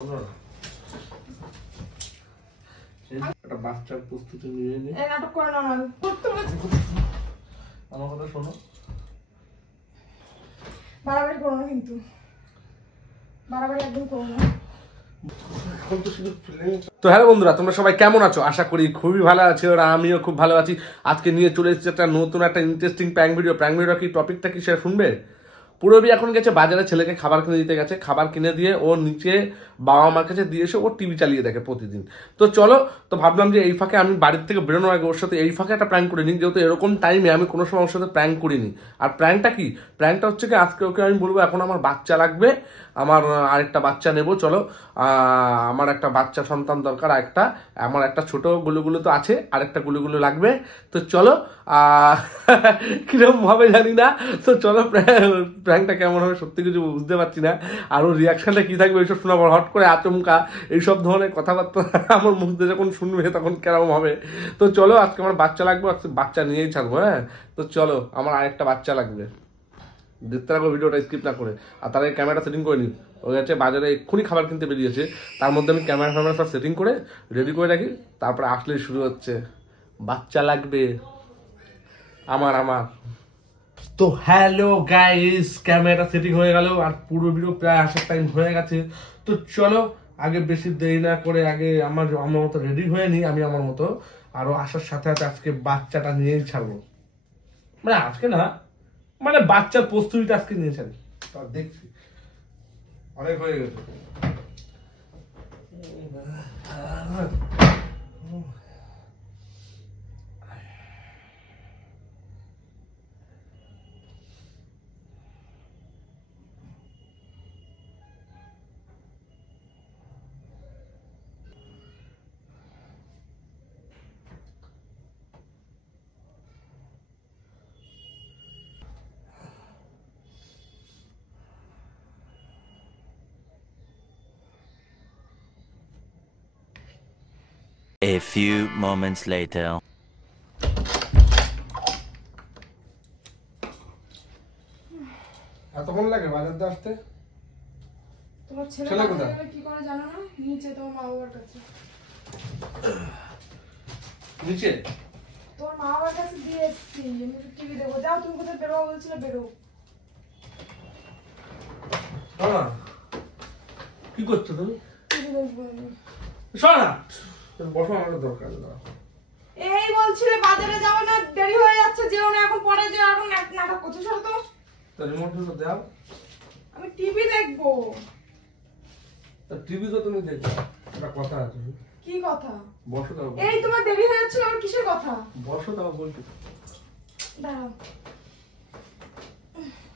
একটা বাচ্চার প্রস্তুতি নিয়ে নি। নাটক করে না আমার কথা শোনো, বাড়াবাড়ি করো না, কিন্তু বাড়াবাড়ি একদম করো না। তো হ্যালো বন্ধুরা, তোমরা সবাই কেমন আছো? আশা করি খুবই ভালো আছো, আর আমিও খুব ভালো আছি। আজকে নিয়ে চলে এসেছি একটা নতুন একটা interesting prank video. Prank video কি টপিকটা কি সেটা শুনবে। পুরবী এখন গেছে বাজারে, ছেলেকে খাবার কিনে দিতে গেছে। খাবার কিনে দিয়ে ও নিচে বাবা মার কাছে দিয়ে এসে ও টিভি চালিয়ে দেখে প্রতিদিন। তো চলো, তো ভাবলাম যে এই ফাঁকে আমি বাড়ির থেকে বেরোনোর আগে ওর সাথে এই ফাঁকে একটা প্র্যাঙ্ক করে নিই, যেহেতু এরকম টাইমে আমি কোনো সময় ওর সাথে প্র্যাঙ্ক করিনি। আর প্র্যাঙ্কটা কি? প্র্যাঙ্কটা হচ্ছে কি, আজকে ওকে আমি বলবো এখন আমার বাচ্চা লাগবে, আমার আরেকটা বাচ্চা নেবো, চলো আমার একটা বাচ্চা সন্তান দরকার, একটা আমার একটা ছোট গুলুগুলো তো আছে, আরেকটা গুলুগুলো লাগবে। তো চলো কিরকম ভাবে জানি না। তো চলো, প্র্যাঙ্কটা কেমন হবে সত্যি কিছু বুঝতে পারছি না। আর ওর রিয়াকশনটা কি থাকবে এইসব শোনাবো, হট করে আচমকা এইসব ধরনের কথাবার্তা আমার মুখ দিয়ে যখন শুনবে তখন কেরকম হবে। তো চলো, আজকে আমার বাচ্চা লাগবে, আজকে বাচ্চা নিয়েই ছাড়বো। হ্যাঁ, তো চলো, আমার আরেকটা বাচ্চা লাগবে। দেখতে থাকো ভিডিওটা স্কিপ না করে। আর তার আগে ক্যামেরাটা সেটিং করে নিই। ওই হচ্ছে বাজারে এক্ষুনি খাবার কিনতে বেরিয়েছে, তার মধ্যে আমি ক্যামেরা ফ্যামেরা সব সেটিং করে রেডি করে রাখি। তারপরে আসলেই শুরু হচ্ছে, বাচ্চা লাগবে আমার। তো হ্যালো গাইস, ক্যামেরা সেটিং হয়ে গেল আর পুরো ভিডিও প্রায় আসার টাইম হয়ে গেছে। তো চলো, আগে বেশি দেরি না করে আগে আমার মতো রেডি হয়ে নিই, আমি আমার মতো। আরো আসার সাথে সাথে আজকে বাচ্চাটা নিয়েই ছাড়বো, মানে আজকে না, মানে বাচ্চার প্রস্তুতিটা আজকে নিয়ে ছাড়ি। দেখছি অনেক হয়ে গেছে। A few moments later. এতক্ষণ লাগে বাজার আসতে? তোমার ছেলে যাবে কি করে জানো না? নিচে তোমার মা বাবার কাছে। নিচে তোমার মা বাবার কাছে দিয়ে এসেছি, আমি টিভি দেখবো। যাও, তুমি কোথায় বেরো বলছিলে, বেরো। কি করছো তুমি? টিভি দেখবো আমি। শোনা, বসো, আমার দরকার। এই বলছিলে বাজারে যাও না, দেরি হয়ে যাচ্ছে, যেও না এখন, পরে যে এখন নাটক করছো। সরো তো। তো রিমোটটা দাও, আমি টিভি দেখবো। টিভি তো তুমি দেখো, একটা কথা আছে। কি কথা? বসো দাও। এই তোমার দেরি হয়ে যাচ্ছে, আর কিসের কথা? বসো দাও বলছি। দাঁড়াও,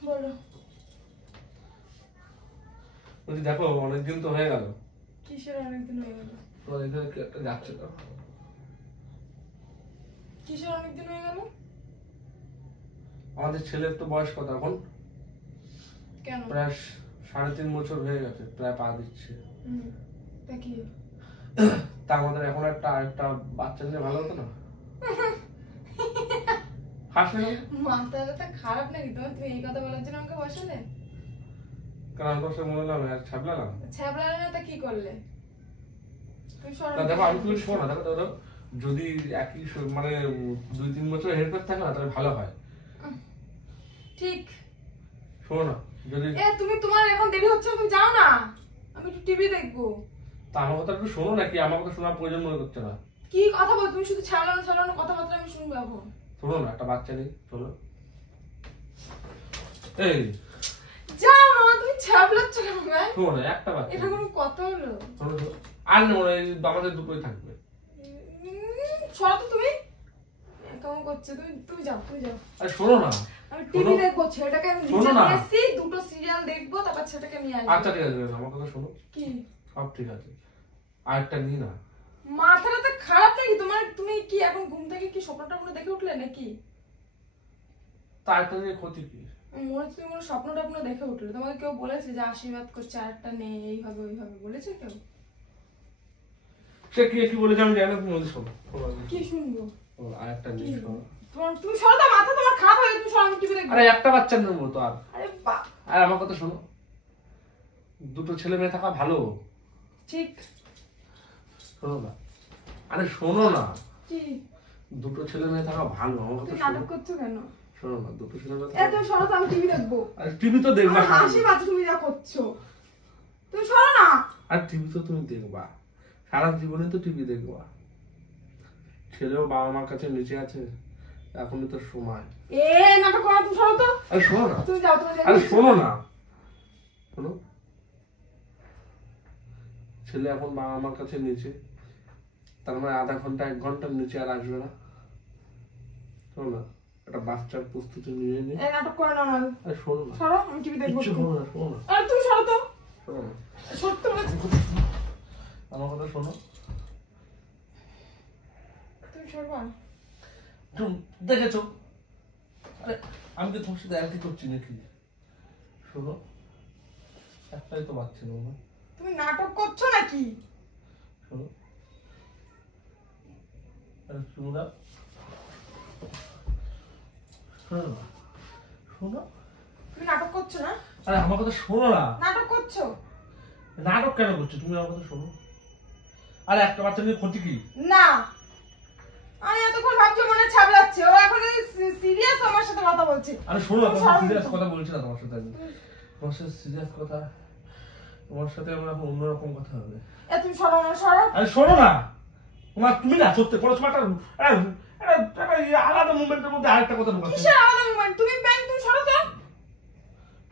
বলো। বলছি দেখো, অনেকদিন তো হয়ে গেল। কিসের অনেকদিন হয়ে গেল? তো এখানে কি একটা যাচ্ছে তো? কিসের অনেকদিন হয়ে গেল? আমাদের ছেলের তো বয়স কত এখন? কেন? প্রায় 3.5 বছর হয়ে গেছে, প্রায় পা দিচ্ছে। তা কি? তা আমাদের এখন একটা বাচ্চা নিলে ভালো হতো না? হাসলে না? মাথাটা খারাপ নাকি তোমার? তুমি এই কথা বলার জন্য আমাকে বসালে? কারণ আমার সঙ্গে মনে হলাম আর ছাবলালাম। ছ্যাবলালে না, তা কি করলে? তুমি সরো। দেখো, আমি তুমি শোনো, দেখো যদি একই মানে 2-3 বছর হেল্প থাকে না, তাহলে ভালো হয়। ঠিক। শোনো না, যদি তুমি তোমার এখন দেরি হচ্ছে, তুমি যাও না, আমি একটু টিভি দেখবো। তা আমার কথা একটু শোনো, নাকি আমার কথা শোনার প্রয়োজন মনে করছে না? কি কথা বল তুমি? শুধু ছ্যাবলানো কথাবার্তা আমি শুনবো এখন। শোনো না, একটা বাচ্চা নেই, চলো। এই যাও না, তুমি ছ্যাবলাচ্ছ কেন? শোনো না, একটা বাচ্চা। এটা কোনো কথা হলো? শোনো, আর নেবো না, আমাদের দুটোই থাকবে। সরো তো তুমি। কেমন করছে? তুমি যাও, তুমি যাও। আরে শোনো না, আমি টিভি দেখবো, ছেলেটাকে আমি নিচে নিয়ে এসেছি, দুটো সিরিয়াল দেখবো, তারপর ছেলেটাকে নিয়ে আসবো। আচ্ছা ঠিক আছে, আমার কথা শোনো। কি? সব ঠিক আছে, আরেকটা নিই না। মাথাটা তো খারাপ নাকি তোমার? তুমি কি এখন ঘুম থেকে কি স্বপ্নটা দেখে উঠলে নাকি? তা আরেকটা নিয়ে ক্ষতি কি? মনে হচ্ছে তুমি কোনো স্বপ্ন টপ্ন দেখে উঠলে। তোমাকে কেউ বলেছে যে আশীর্বাদ করছে আরেকটা নেই, এইভাবে ওইভাবে বলেছে কেউ? সে কি বলেছে আমি জানি না, তুমি ওদের শোনো। কি শুনবো? আরেকটা নিয়ে শোনো। তুমি সরো তো, মাথা তোমার খারাপ হয়ে গেছে, তুমি সরো, আমি টিভি দেখবো। আরে একটা বাচ্চা নেবো তো। আর আরে বাহ, আর আমার কথা শোনো, দুটো ছেলে মেয়ে থাকা ভালো। ঠিক। শোনো না, আরে শোনো না, কি দুটো ছেলে মেয়ে থাকা ভালো। আমার কথা তুই শোনো। নাটক করছো কেন? শোনো না, দুটো ছেলে মেয়ে এ তুমি সরো তো, আমি টিভি দেখবো। আর টিভি তো দেখবা, আমার হাসি পাচ্ছে তুমি যা করছো। তুমি সরো না। আর টিভি তো তুমি দেখবা, সারা জীবনে তো টিভি দেখবা। ছেলেও বাবা মার কাছে নিচে আছে, এখনই তো সময়। এ নাটক করো, তুমি সরো তো। আরে শোনো না, তুমি যাও, তুমি যাও। আরে শোনো না, শোনো, ছেলে এখন বাবা মার কাছে নিচে, তার মানে আধা ঘন্টা 1 ঘন্টার নিচে আর আসবে না। শোনো না, একটা বাচ্চার প্রস্তুতি নিয়ে নে। এই নাটক করে না। আরে শোনো না, সরো, আমি টিভি দেখবো। কিচ্ছু শোনো না, শোনো না, আরে তুমি সরো তো। শোনো না, সত্যি বলছি। আমার কথা শোনো। তুমি সরবা। তুমি দেখেছো, আরে আমি তো তোমার সাথে একই করছি নাকি? শোনো, একটাই তো বাচ্চা না, তুমি নাটক করছো নাকি? শোনো, আরে তোমরা শোনো না, শোনো, তুমি নাটক করছো না? আরে আমার কথা শোনো না। নাটক করছো নাটক কেন করছো তুমি? আমার কথা শোনো। আরে একটা বাচ্চা নিয়ে ক্ষতি কি? না। আমি এতক্ষণ ভাবছি মনে ছাবলাচ্ছে, ও এখন সিরিয়াস আমার সাথে কথা বলছে। আরে শোনো না, তুমি তোমার সরো সিরিয়াস তো। কথা বলছি না তোমার সাথে আমি। তোমার সাথে সিরিয়াস কথা, তোমার সাথে আমার এখন অন্যরকম কথা হবে। এ তুমি সরো না, সরো। আরে শোনো না, তুমি না সত্যি কোনো সময় একটা আলাদা মুভমেন্টের মধ্যে আরেকটা কথা ঢোকাচ্ছ। কিসের আলাদা মোমেন্ট? তুমি ব্যাংক, তুমি সরো তো।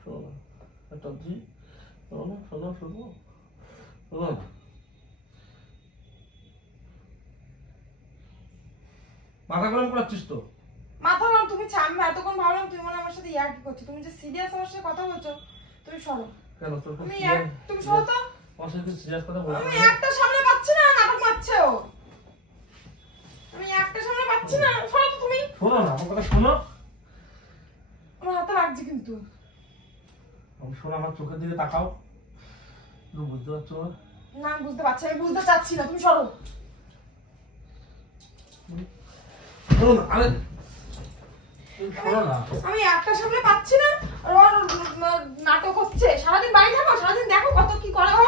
শোনো না, একটা জি, শোনো না, শোনো, শোনো, শোনো না, মাথা গরম করাচ্ছিস তো? মাথা গরম তুমি ছাড়বে। এতক্ষণ ভাবলাম তুমি মনে হয় আমার সাথে ইয়ার্কি করছো। তুমি যে সিরিয়াস আমার সাথে কথা বলছো, তুমি সরো। কেন তোর তুমি তুমি সরো তো। আমার সাথে সিরিয়াস কথা বলছিস? আমি একটা সামনে পাচ্ছি না, নাটক মারছে ও। আমি একটা সামনে পাচ্ছি না, সরো তো তুমি। শোনো না, আমার কথা শোনো। আমার হাতে লাগছে কিন্তু। আমি শোনো, আমার চোখের দিকে তাকাও, তুমি বুঝতে পারছো না? না আমি বুঝতে পারছি, আমি বুঝতে চাচ্ছি না, তুমি সরো। শোনো না, আরে তুমি শোনো না। আমি একটা সামনে পাচ্ছি না, আর ওর নাটক হচ্ছে। সারাদিন বাড়ি থাকো, সারাদিন দেখো কত কি করে ও।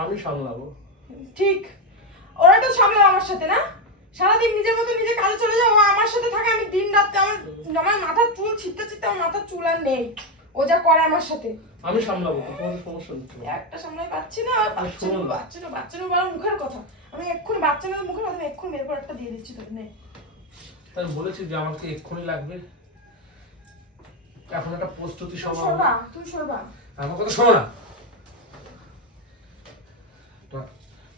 আমি সামলাবো। ঠিক, ওরা তো সামলাও আমার সাথে না। সারাদিন নিজের মতো নিজে কাজে চলে যাও, ও আমার সাথে থাকে। আমি দিন রাত আমার মাথার চুল ছিটতে ছিটতে আমার মাথার চুল আর নেই। ও যা করে আমার সাথে। আমি সামলাবো, তোমাদের সমস্যা নেই। একটা সামনে পাচ্ছি না, আর বাচ্চা না বড় মুখের কথা। আমি এক্ষুনি বাচ্চা না মুখের কথা, আমি এক্ষুনি মেরে পর একটা দিয়ে দিচ্ছি তোকে, নে। তাই বলেছি যে আমাকে এক্ষুনি লাগবে, এখন একটা প্রস্তুতি তুমি সময়। সরবা, তুমি সরবা। আমার কথা শোনো না,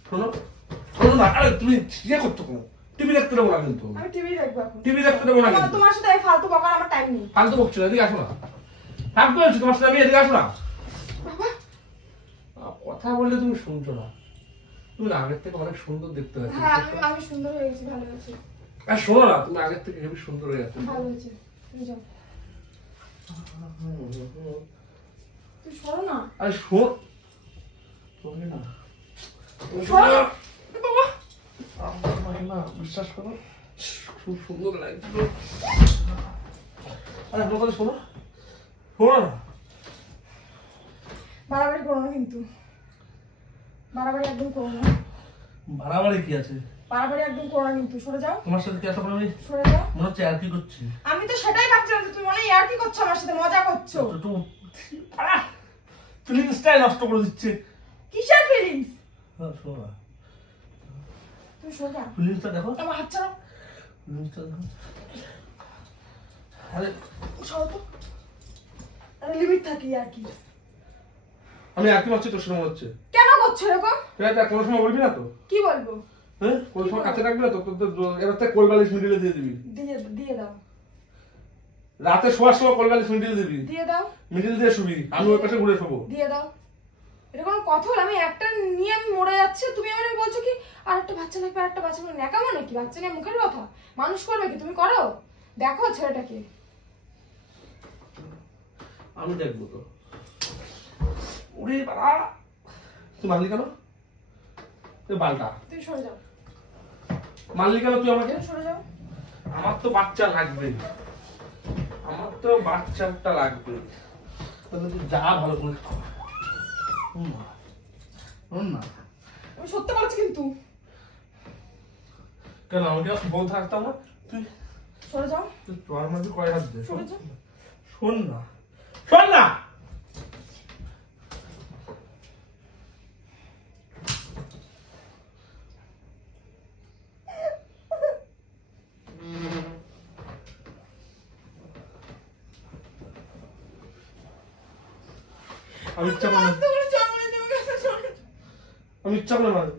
শোনো, শোনো না, আরে তুমি ইয়ে করছো কেন? টিভি দেখতে দেবো না কিন্তু। আমি টিভি দেখবো এখন। টিভি দেখতে দেবো না কিন্তু। তোমার সাথে এই ফালতু বকার আমার টাইম নেই। ফালতু বকছো না, এদিকে আসো না। থাকতে হচ্ছে তোমার সাথে, আমি এদিকে আসো না। বাবা কথা বললে তুমি শুনছো না। তুমি না আগের থেকে অনেক সুন্দর দেখতে পাচ্ছ। হ্যাঁ, আমি সুন্দর হয়ে গেছি, ভালো হয়েছে। আর শোনো না, তুমি আগের থেকে হেবি সুন্দর হয়ে গেছো। ভালো হয়েছে, তুমি যাও। তুই সরো না। আরে শোন, তুমি না, তুমি সরো না। বাবা আমার না, বিশ্বাস করো, খুব সুন্দর লাগছিল। আরে আমার কথা শোনো, শোনো না। বাড়াবাড়ি করো না কিন্তু, বাড়াবাড়ি একদম করো না। বাড়াবাড়ি কি আছে? বাড়াবাড়ি একদম করো না কিন্তু, সরে যাও, তোমার সাথে কি এতক্ষণ আমি সরে যাও। মনে হচ্ছে আর কি করছি? আমি তো সেটাই ভাবছিলাম যে তুমি মনে হয় ইয়ার্কি করছো আমার সাথে, মজা করছো। ফিলিংসটাই নষ্ট করে দিচ্ছে। কিসের ফিলিংস? হ্যাঁ শোনো না, তুমি সরে যাও। ফিলিংসটা দেখো, আমার হাত ছাড়ো। ফিলিংসটা দেখো। আরে সরো তো। আরে লিমিট থাকি আর কি। আমি আর কি ভাবছি তোর সময় হচ্ছে? কেন করছো এরকম? এটা কোনো সময় বলবি না তো? কি বলবো? হ্যাঁ, কোনো সময় কাছে রাখবি না তো? এবার থেকে কোলবালিশ মিডিলে দিয়ে দিবি। দিয়ে দাও, রাতে শোয়ার সময় কোলবালিশ মিডিলে দিবি, দিয়ে দাও, মিডিল দিয়ে শুবি, আমি ওই পাশে ঘুরে শোবো। দিয়ে দাও। এটা কোনো কথা হলো? আমি একটা নিয়ে আমি মরে যাচ্ছি, তুমি আমার বলছো কি আর একটা বাচ্চা লাগবে, আর একটা বাচ্চা লাগবে। ন্যাকামো নাকি? বাচ্চা নিয়ে মুখের কথা? মানুষ করবে কি? তুমি করো, দেখো ছেলেটাকে। আমি দেখবো তো। ওরে বাবা, তুই মারলি কেন? তুই বালটা তুমি সরে যাও, মারলি কেন তুই আমাকে? তুমি সরে যাও। আমার তো বাচ্চা লাগবে, আমার তো বাচ্চাটা লাগবে। তাহলে তুই যা ভালো করে খাওয়া। শোন না। আমি সত্যি বলেছি কিন্তু। কেন আমাকে বল থাকতাম না? তুই সরে যাও, তোর মাঝে কয় হাত দে। সরে যাও। শোন না, শোন না। আমি ইচ্ছা করে আমি ইচ্ছা করে মারি।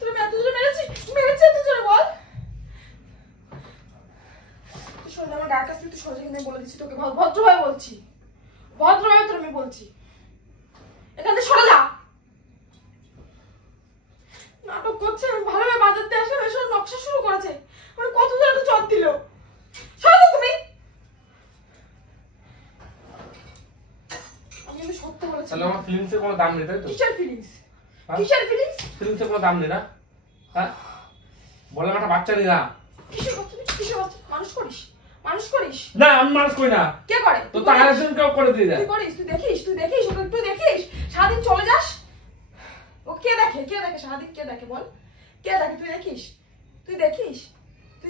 তুমি এত জোরে মেরেছি এত জোরে বল। তুই সরে আমার গায়ের কাছে তুই সরে কিনে বলে দিচ্ছি তোকে ভদ্রভাবে বলছি, ভদ্রভাবে তোর আমি বলছি এখান থেকে সরে যা। নাটক করছে, আমি ভালোভাবে বাজাতে আসলাম এসব নকশা শুরু করেছে, আমার কত জোরে তো চট দিল। সরে যাও তুমি। আমি কিন্তু সত্য বলেছি। তাহলে আমার ফিলিংস এর কোনো দাম নেই, তাই তো? কিসের ফিলিংস? কিসের ফিলিংস? ফিলিংস এর কোনো দাম নেই না? হ্যাঁ, বললাম একটা বাচ্চা নিয়ে না। কিসের বাচ্চা? কিসের বাচ্চা? মানুষ করিস, মানুষ করিস না আমি মানুষ করি না। কে করে? তো তার একজন কেউ করে দিয়ে যায়। তুই করিস, তুই দেখিস, ওকে একটু দেখিস, সারাদিন চলে যাস। ও কে দেখে সারাদিন? কে দেখে বল? কে দেখে? তুই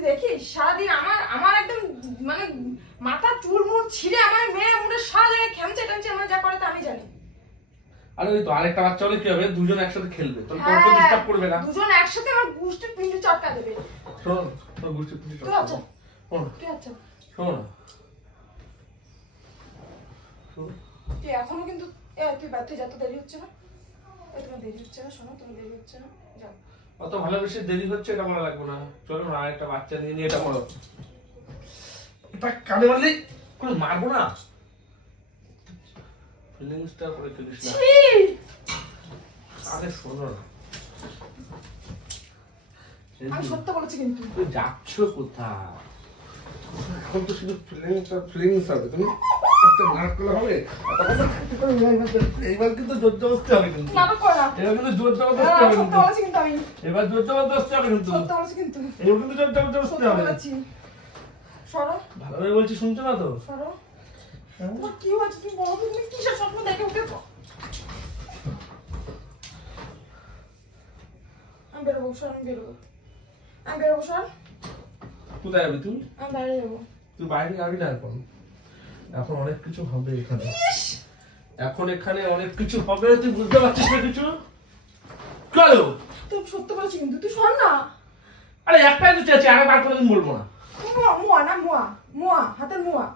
দেখিস সারাদিন আমার একদম মানে মাথা চুল মুড় ছিঁড়ে আমার মেয়ে মুড়ে সারা জায়গায় খেমচে টেমচে আমার যা করে তা আমি জানি। আরে ওই তো আরেকটা বাচ্চা হলে কি হবে, দুজন একসাথে খেলবে, তোর তোর তো ডিস্টার্ব করবে না। দুজন একসাথে আমার গুষ্টির পিণ্ডে চটকা দেবে। শোন, তোর গুষ্টি পুষ্টি তুই আচ্ছা, শোন, তুই আচ্ছা, শোন, শোন। তুই এখনো কিন্তু তুই তুই যত দেরি হচ্ছে না, তোমার দেরি হচ্ছে না, শোনো তোমার দেরি হচ্ছে না, যাও। অত ভালোবেসে দেরি হচ্ছে এটা বলা লাগবে না। চলো না, আরেকটা বাচ্চা নিয়ে এটা করো। এটা কানে মারলে কোনো মারবো না। ফিলিংসটা করে চলিস না। আরে শোনো না, আমি সত্য বলেছি কিন্তু। তুই যাচ্ছ কোথায়? এখন তো শুধু ফিলিংস হবে। তুমি একটা নাটক করলে হবে? এইবার কিন্তু জোর জবরদস্তি হবে কিন্তু। নাটক কর না। এবার কিন্তু জোর জবরদস্তি হ্যাঁ, হবে সত্য কিন্তু। বলেছি কিন্তু আমি। এবার জোর জবরদস্তি হবে কিন্তু। সত্য বলেছি কিন্তু। এবার কিন্তু জোর জবরদস্তি সত্য হবে। বলেছি। সরো, ভালোভাবে বলছি, শুনছো না তো? সরো। তোমার কি হয়েছে? তুমি বলো তো, তুমি কিসের স্বপ্ন দেখে উঠেছো? আমি বেরোবো, সর, আমি বেরোবো, সর। কোথায় যাবি তুই? আমি বাইরে যাবো। তুই বাইরে যাবি না এখন। এখন অনেক কিছু হবে এখানে। এখন এখানে অনেক কিছু হবে, তুই বুঝতে পারছিস না কিছু? চলো। তুমি সত্য বলেছি কিন্তু, তুই শোন না। আরে একটাই তো চেয়েছি, আরেকবার কোনোদিন বলবো না। মুয়া না, মুয়া, হাতের মুয়া।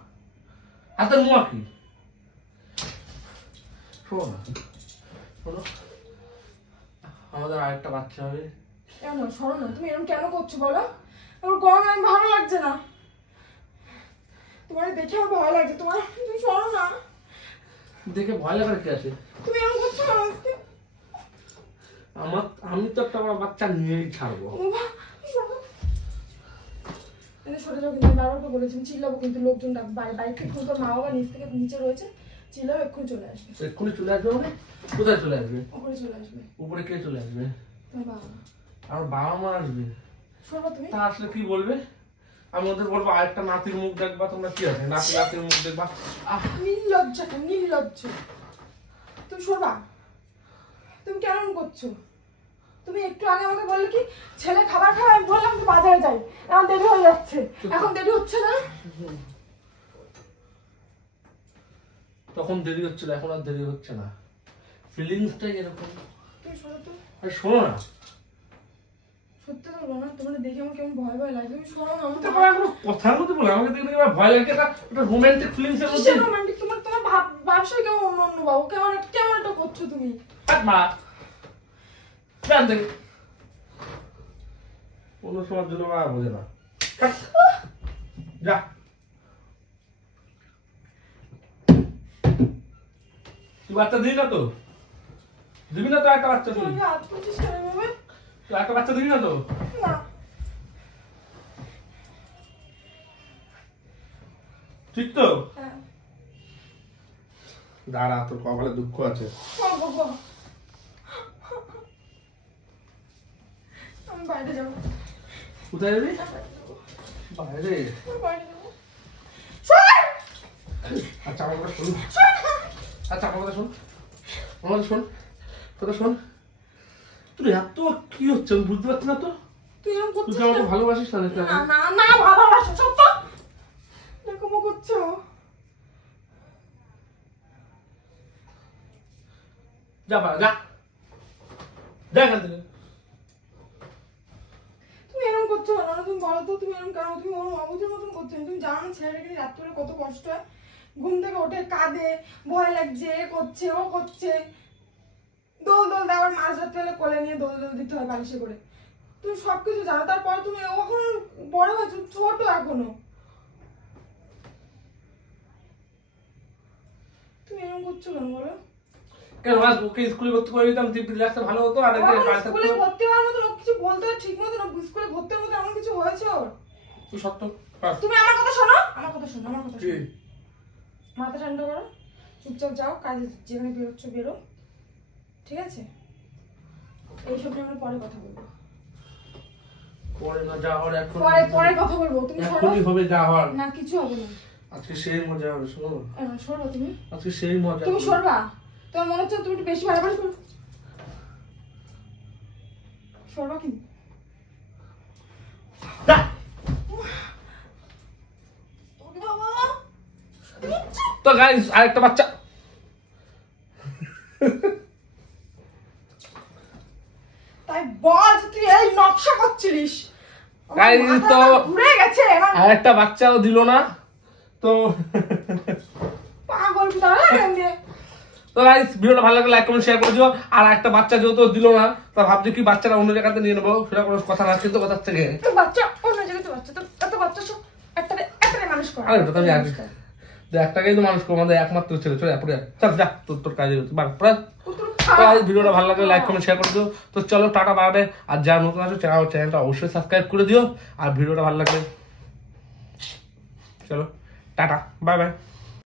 হাতের মুয়া কি? শোনো না, শোনো, আমাদের আরেকটা বাচ্চা হবে। কেন? সরো না, তুমি এরকম কেন করছো বলো? আমার গরমে আমি ভালো লাগছে না, তোমার দেখে আমার ভয় লাগছে। তুমি সরো না। দেখে ভয় লাগার কি আছে? তুমি এরকম করছো না আমাকে। আমি তো একটা বাচ্চা নিয়েই ছাড়বো। সরে যাও কিন্তু, বারবার করে বলেছি চিল্লাবো কিন্তু, লোকজন বাইক থেকে তোর মা বাবা নিচ থেকে নিচে রয়েছে, চিল্লাবো, এক্ষুনি চলে আসবে। এক্ষুনি চলে আসবে মানে? কোথায় চলে আসবে? উপরে চলে আসবে। উপরে কে চলে আসবে? তোমার বাবা। আমার বাবা মা আসবে? সরবা তুমি। তা আসলে কি বলবে? আমি ওদের বলবো আরেকটা নাতির মুখ দেখবা, তোমরা কি আছে নাতির মুখ দেখবা। নির্লজ্জ। তুমি সরবা। তুমি কেমন করছো? তুমি একটু আগে আমাকে বললে কি ছেলে খাবার খাওয়া, আমি বললাম তো বাজারে যাই, এখন দেরি হয়ে যাচ্ছে। এখন দেরি হচ্ছে না? তখন দেরি হচ্ছিল, এখন আর দেরি হচ্ছে না। ফিলিংসটাই এরকম। তুমি সরো তো। আরে শোনো না, সত্যি বলবো না, তোমার দেখে আমার কেমন ভয় ভয় লাগে। তুমি সরো না। কোনো কথার মধ্যে বলে আমাকে দেখে দেখে ভয় লাগে। একটা রোমান্টিক ফিলিংস এর মধ্যে। রোমান্টিক? তোমার ভাবসাই কেমন অন্য বাবু, কেমন একটা করছো তুমি। মা জান দেখি কোনো সময় জন্য মা বোঝে না। যা, তুই বাচ্চা দিবি না তো? দিবি না তো একটা বাচ্চা? তুই একটা বাচ্চা দিবি না তো? ঠিক তো? দাঁড়া, তোর কপালে দুঃখ আছে। আমি বাইরে যাবো। কোথায় যাবি? বাইরে বাইরে যাবো। সর! আচ্ছা আমার কথা শোন সর না! আচ্ছা আমার কথা শোন আমার কথা শোন তুই এত কি হচ্ছে আমি বুঝতে পারছি না তো তুই এরকম তুই করছিস কি আমাকে কেন? ভালোবাসিস না নাকি? না না না ভালোবাসো সব তো এরকমও করছো যা বাড়া যা যা এখান থেকে তুমি এরকম করছো না তুমি বলো তো তুমি এরকম কেন তুমি ওর অবুঝের মতন করছো তুমি জানো না ছেলেটাকে নিয়ে রাত্রে কত কষ্ট হয় ঘুম থেকে ওঠে কাঁদে ভয় লাগছে এ করছে ও করছে দোল দোল দেওয়ার মাঝ রাত্রে হলে কোলে নিয়ে দোল দোল দিতে হয় বালিশে করে তুমি সবকিছু জানো তারপর তুমি এখন বড় হয়েছো ছোট এখনো তুমি এরকম করছো কেন বলো কেন আজ ওকে স্কুলে ভর্তি করে দিতাম তুই রিল্যাক্সে ভালো হতো আর একটা ওর বাড়িতে স্কুলে ভর্তি হওয়ার মতন ও কিছু বলতে হয় ঠিক মতন স্কুলে ভর্তি হওয়ার মতো এমন কিছু হয়েছে ওর তুই সত্য পাস তুমি আমার কথা শোনো আমার কথা শোনো আমার কথা কি শোনো মাথা ঠান্ডা করো চুপচাপ যাও কাজে যেখানে বেরোচ্ছ বেরো ঠিক আছে এইসব নিয়ে আমরা পরে কথা বলবো পরে না যা হওয়ার এখন পরে পরে কথা বলবো তুমি সরো এখনই হবে যা হওয়ার না কিছু হবে না আজকে সেই মজা হবে শোনো সরবা তুমি আজকে সেই মজা তুমি হবে। সরবা তোমার মনে হচ্ছে তুমি একটু বেশি বাড়াবাড়ি করো সরবা কিন্তু যা। ওরে বাবা তুমি তো গাইস আরেকটা বাচ্চা তাই বল যে তুই এই নকশা করছিলিস আমার Guys, মাথাটা তো- ঘুরে গেছে এবার আরেকটা বাচ্চাও দিল না তো পাগল তাহলে তো গাইস ভিডিওটা ভালো লাগলে লাইক কমেন্ট শেয়ার করে দিও আর একটা বাচ্চা যেহেতু দিল না তা ভাবছি কি বাচ্চাটা অন্য জায়গাতে নিয়ে নেবো সেটা কোনো কথা না কিন্তু কথা থেকে তো বাচ্চা অন্য জায়গায় তো বাচ্চা তো এত বাচ্চা সব একটা মানুষ করে আরে ওটা তো আমি আগে একটাকেই তো মানুষ করবো আমাদের একমাত্র ছেলে চলে পড়ে চল যা তোর কাজে ভিডিওটা ভালো লাগলে লাইক কমেন্ট শেয়ার করে দিও তো চলো টাটা বাড়বে আর যারা নতুন আছো চ্যানেলটা অবশ্যই সাবস্ক্রাইব করে দিও আর ভিডিওটা ভালো লাগলে চলো টাটা বাই বাই